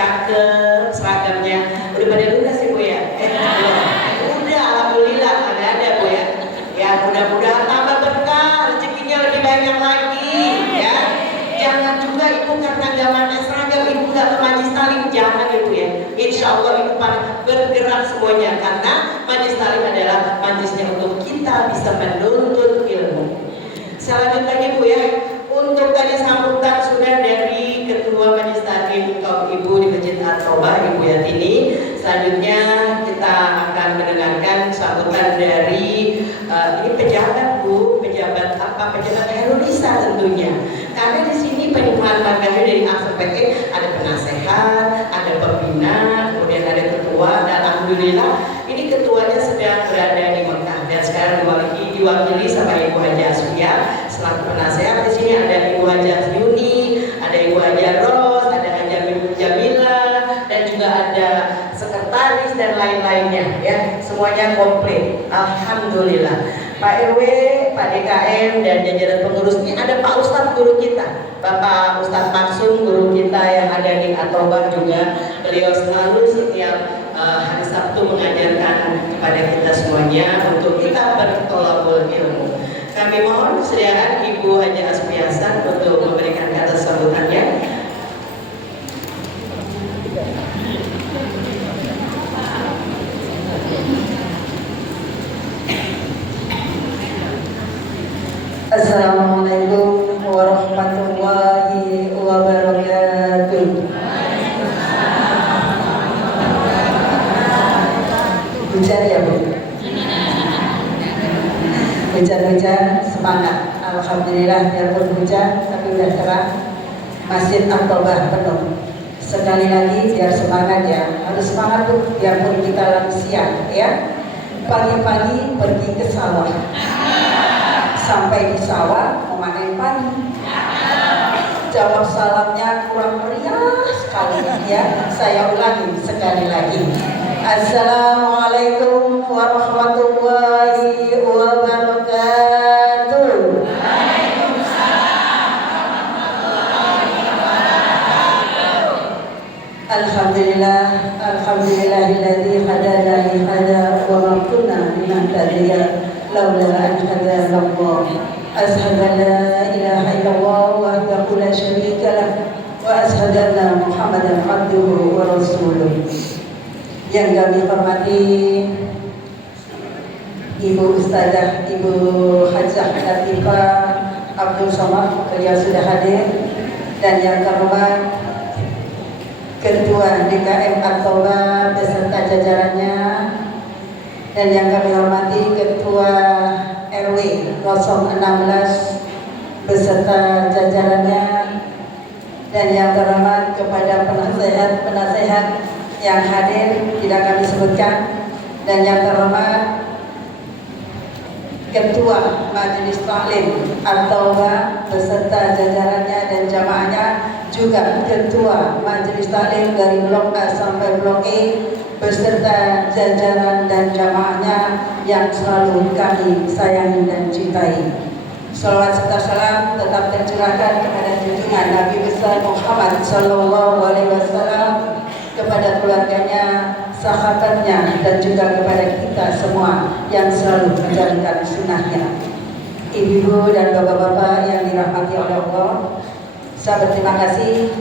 cakep seragamnya. Udah pada lunas ya Bu ya? Udah, alhamdulillah ada Bu ya. Ya mudah-mudahan tambah berkah, rezekinya lebih banyak lagi ya. Jangan juga Ibu karena nggak pakai seragam Ibu nggak ke majlis talim, jangan Ibu ya. Insya Allah Ibu bergerak semuanya karena majlis talim adalah majlisnya untuk kita bisa menuntut ilmu. Selanjutnya Bu ya, untuk tadi sambutan sudah dari Ketua Majelis Taklim kaum Ibu di Masjid At-Taubah Ibu Yatini. Selanjutnya kita akan mendengarkan sambutan dari ini pejabat Bu, pejabat apa? Pejabat Herunisa tentunya. Karena di sini penyuluhan marganya dari A sampai E, ada penasehat, ada pembina, kemudian ada ketua, dan alhamdulillah ini ketuanya sedang berada di Mekah dan sekarang diwakili sama Ibu Haji Asfia selaku penasehat. Di sini ada Ibu Haji Yuni, ada Ibu Haji Ros, ada Haji Jamila, dan juga ada sekretaris dan lain-lainnya ya, semuanya komplit. Alhamdulillah. Pak RW, Pak DKM, dan jajaran pengurusnya, ada Pak Ustadz guru kita, Bapak Ustadz Maksum guru kita yang ada di At-Taubah juga. Beliau selalu setiap hari Sabtu mengajarkan kepada kita semuanya untuk kita bertolabul ilmu. Kami mohon sediakan Ibu Haji Asfiasan untuk memberikan kata sambutannya. Assalamualaikum warahmatullahi wabarakatuh. Hujan ya Bu? Hujan-hujan semangat. Alhamdulillah biarpun hujan tapi udah cerah. Masjid At-Taubah penuh. Sekali lagi biar semangat ya. Harus semangat tuh biarpun kita lagi siang ya. Pagi-pagi pergi ke sawah. Sampai di sawah memanen padi. Jawab salamnya kurang meriah sekali ya. Saya ulangi sekali lagi. Assalamualaikum warahmatullahi wabarakatuh. Alhamdulillah, alhamdulillahilladzi hadana li hada wa ma kunna linahtadiya laula an hadana Allah. Ashhadu an la ilaha illallah wahdahu la syarika lah wa ashhadu anna Muhammadan abduhu wa rasuluh. Yang kami hormati Ibu Ustazah Ibu Hajjah Latifah Abdul Somad, beliau sudah hadir, dan yang terhormat Ketua DKM At-Taubah beserta jajarannya, dan yang kami hormati Ketua RW 016 beserta jajarannya, dan yang terhormat kepada penasehat-penasehat yang hadir tidak kami sebutkan, dan yang terhormat Ketua Majelis Taklim At-Taubah beserta jajarannya dan jamaahnya, juga Ketua Majelis Taklim dari Blok A sampai Blok E beserta jajaran dan jamaahnya yang selalu kami sayangi dan cintai. Salawat serta salam tetap tercurahkan kepada junjungan Nabi besar Muhammad Sallallahu Alaihi Wasallam, kepada keluarganya, sahabatnya, dan juga kepada kita semua yang selalu menjalankan sunnahnya. Ibu-ibu dan bapak-bapak yang dirahmati oleh Allah, saya berterima kasih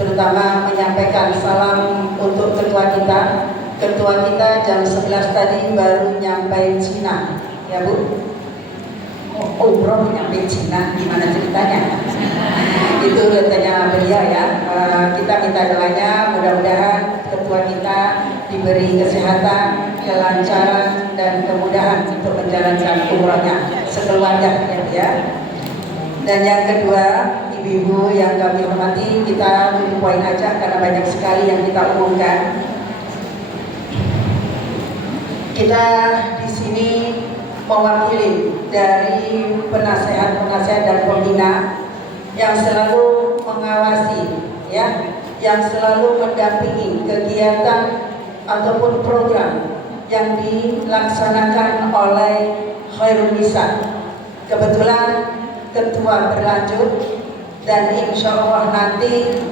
terutama menyampaikan salam untuk ketua kita. Ketua kita jam 11 tadi baru nyampe Cina, ya Bu. Umroh nyampe Cina, gimana ceritanya? Itu tanya beliau ya. Kita minta doanya, mudah-mudahan ketua kita diberi kesehatan, kelancaran, dan kemudahan untuk menjalankan umrohnya sekeluarga ya. Dan yang kedua, ibu-ibu yang kami hormati, kita poin aja karena banyak sekali yang kita umumkan. Kita di sini mewakili dari penasehat-penasehat dan pembina yang selalu mengawasi ya, yang selalu mendampingi kegiatan ataupun program yang dilaksanakan oleh Khairun Nisa. Kebetulan ketua berlanjut, dan insya Allah nanti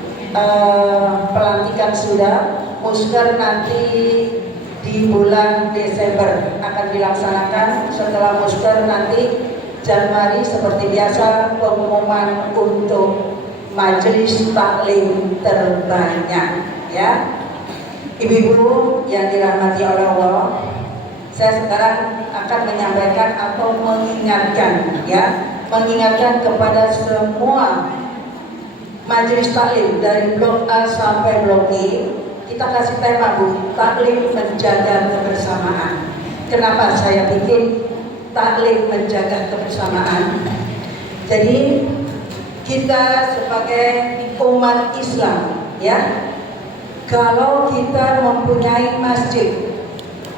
pelantikan sudah, musker nanti di bulan Desember akan dilaksanakan. Setelah musker nanti Januari seperti biasa pengumuman untuk majelis taklim terbanyak, ya. Ibu-ibu yang dirahmati oleh Allah, saya sekarang akan menyampaikan atau mengingatkan, ya, mengingatkan kepada semua majelis taklim dari blok A sampai blok E. Kita kasih tema, Bu, taklim menjaga kebersamaan. Kenapa saya bikin taklim menjaga kebersamaan? Jadi kita sebagai umat Islam, ya, kalau kita mempunyai masjid,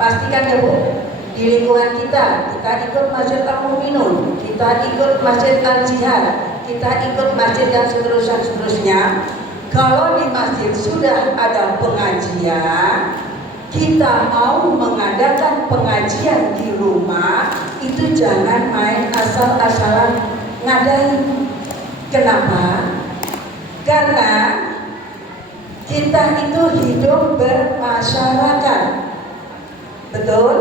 pastikan ya Bu, di lingkungan kita ikut masjid Al-Mu'minun, kita ikut masjid Al-Jihad, kita ikut masjid dan seterusnya. Kalau di masjid sudah ada pengajian, kita mau mengadakan pengajian di rumah, itu jangan main asal-asalan ngadain. Kenapa? Karena kita itu hidup bermasyarakat. Betul?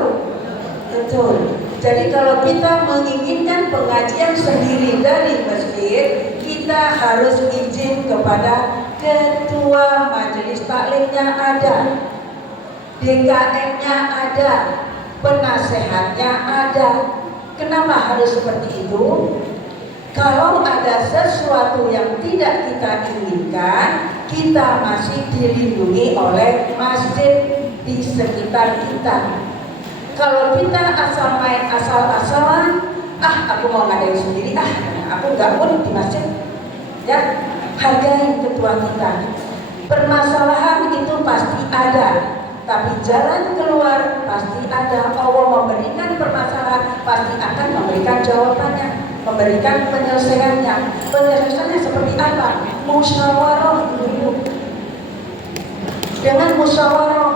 Betul. Jadi kalau kita menginginkan pengajian sendiri dari masjid, kita harus izin kepada ketua majelis taklimnya ada, DKM-nya ada, penasehatnya ada. Kenapa harus seperti itu? Kalau ada sesuatu yang tidak kita inginkan, kita masih dilindungi oleh masjid di sekitar kita. Kalau kita asal main asal-asalan, aku mau ngadain sendiri, aku nggak mau di masjid, ya, hargai ketua kita. Permasalahan itu pasti ada, tapi jalan keluar pasti ada. Allah memberikan permasalahan, pasti akan memberikan jawabannya, memberikan penyelesaiannya. Penyelesaiannya seperti apa? Musyawarah dulu. Dengan musyawarah,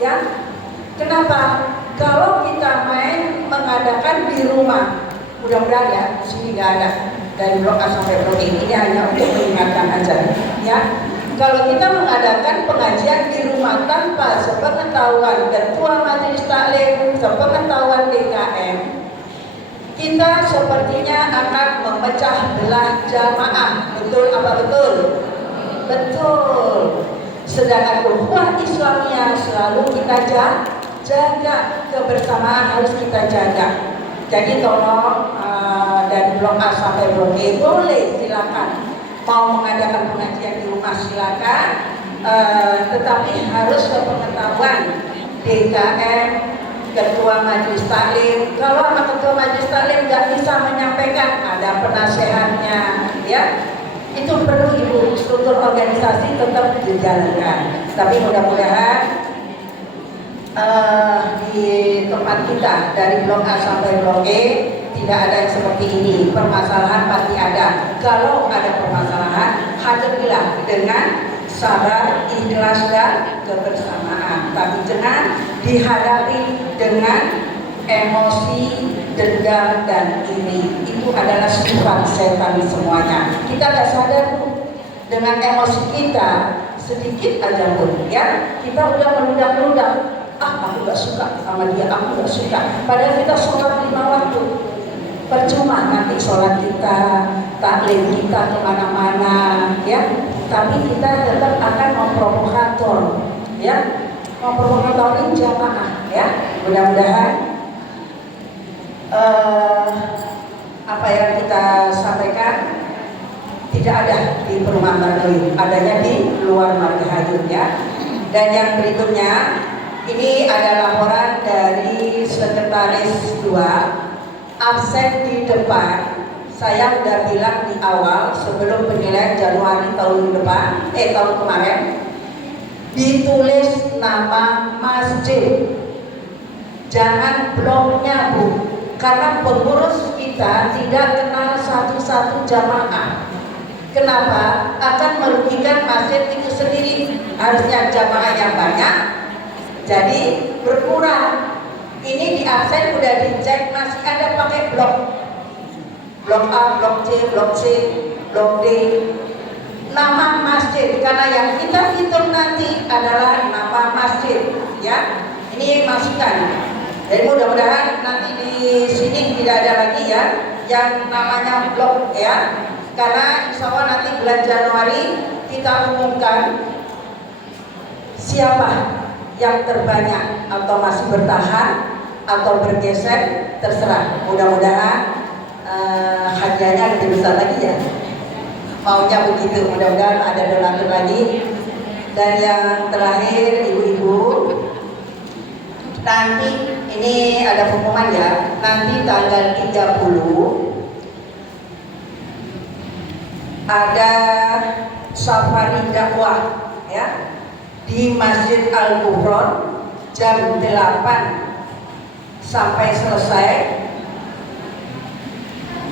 ya. Kenapa? Kalau kita main mengadakan di rumah, mudah-mudahan ya, di sini nggak ada dari blok A sampai blok E, ini hanya untuk mengingatkan aja, ya. Kalau kita mengadakan pengajian di rumah tanpa sepengetahuan ketua majelis taklim, sepengetahuan DKM, kita sepertinya akan memecah belah jamaah. Betul apa betul? Betul. Sedangkan ukhuwah Islamnya selalu kita jaga, kebersamaan harus kita jaga. Jadi tolong dari blok A sampai blok E boleh silakan mau mengadakan pengajian di rumah silakan, tetapi harus sepengetahuan DKM, ketua majelis taklim. Kalau sama ketua majelis taklim nggak bisa menyampaikan, ada penasehatnya, ya. Itu perlu Ibu, struktur organisasi tetap dijalankan. Tapi mudah-mudahan di tempat kita dari blok A sampai blok E tidak ada yang seperti ini. Permasalahan pasti ada. Kalau ada permasalahan, hadapilah dengan sabar, ikhlas dan kebersamaan. Tapi jangan dihadapi dengan emosi, dendam dan iri. Itu adalah sifat setan semuanya. Kita nggak sadar dengan emosi kita sedikit aja pun, ya, kita udah meludak-ludak. Aku gak suka sama dia, aku gak suka. Padahal kita sholat 5 waktu. Percuma nanti sholat kita, taklim kita kemana-mana, ya. Tapi kita tetap akan memprovokator, ya, memprovokatorin jamaah, ya. Mudah-mudahan apa yang kita sampaikan tidak ada di perumahan Margahayu, adanya di luar Margahayu, ya. Dan yang berikutnya, ini ada laporan dari Sekretaris 2, absen di depan. Saya sudah bilang di awal sebelum penilaian Januari tahun kemarin, ditulis nama masjid, jangan bloknya Bu, karena pengurus kita tidak kenal satu-satu jamaah. Kenapa? Akan merugikan masjid itu sendiri. Harusnya jamaah yang banyak, jadi berkurang. Ini di absen udah dicek, masih ada pakai blok A, blok C, blok D. nama masjid, karena yang kita hitung nanti adalah nama masjid, ya. Ini masukan. Jadi mudah-mudahan nanti di sini tidak ada lagi ya yang namanya blok ya. Karena insya Allah nanti bulan Januari kita umumkan siapa yang terbanyak atau masih bertahan atau bergeser terserah. Mudah-mudahan hadiahnya lebih besar lagi ya. Maunya begitu, mudah-mudahan ada donatur lagi. Dan yang terakhir ibu-ibu, nanti ini ada pengumuman ya, nanti tanggal 30 ada safari dakwah ya di Masjid Al-Kufron jam 8 sampai selesai,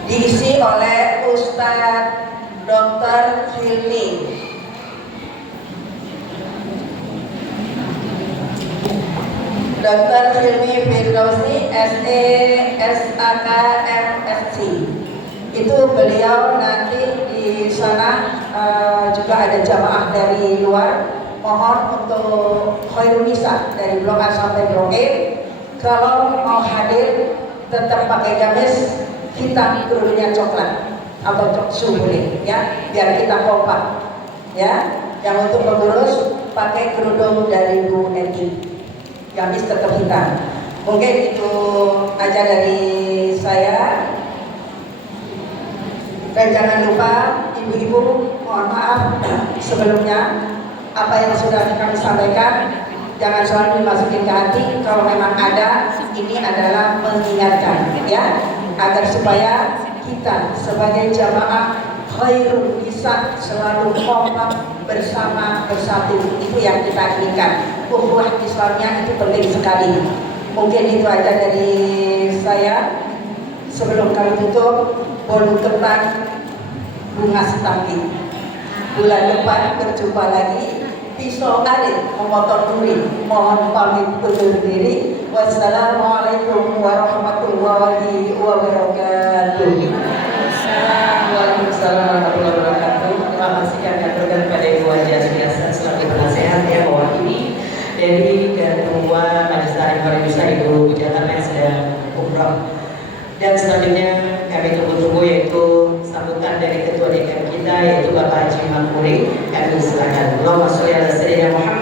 diisi oleh Ustadz Dr. Hilmi. Dr. Hilmi Firdausi SE SAK MSc. Itu beliau nanti di sana juga ada jamaah dari luar. Mohon untuk khairun nisa dari blok A sampai blok E, kalau mau hadir tetap pakai gamis hitam kerudungnya coklat atau coksu boleh ya, biar kita kompak ya. Yang untuk pengurus pakai kerudung dari Bu Eti, gamis tetap hitam. Mungkin itu aja dari saya. Dan jangan lupa ibu-ibu, mohon maaf sebelumnya apa yang sudah kami sampaikan jangan selalu dimasukin ke hati. Kalau memang ada, ini adalah mengingatkan ya, agar supaya kita sebagai jamaah khairul bisa selalu kompak bersama bersatu. Itu yang kita inginkan. Ukhuwah Islamnya itu penting sekali. Mungkin itu aja dari saya. Sebelum kami tutup, bolu ketan bunga setangki. Bulan depan berjumpa lagi. Pisau alit memotong duri. Mohon pamit undur diri. Wassalamualaikum warahmatullahi wabarakatuh. Waalaikumsalam warahmatullahi wabarakatuh. Terima kasih kami aturkan kepada Ibu Haji Asmiasa selaku penasehat ya mewakili dari Ketua Majelis Taklim Pariwisata Ibu Jakarta yang sedang umroh. Dan selanjutnya kami tunggu-tunggu yaitu sambutan dari Ketua DKM kita yaitu Bapak Haji Makmuri. Kami silakan. Allahumma sholli ala sayyidina Muhammad.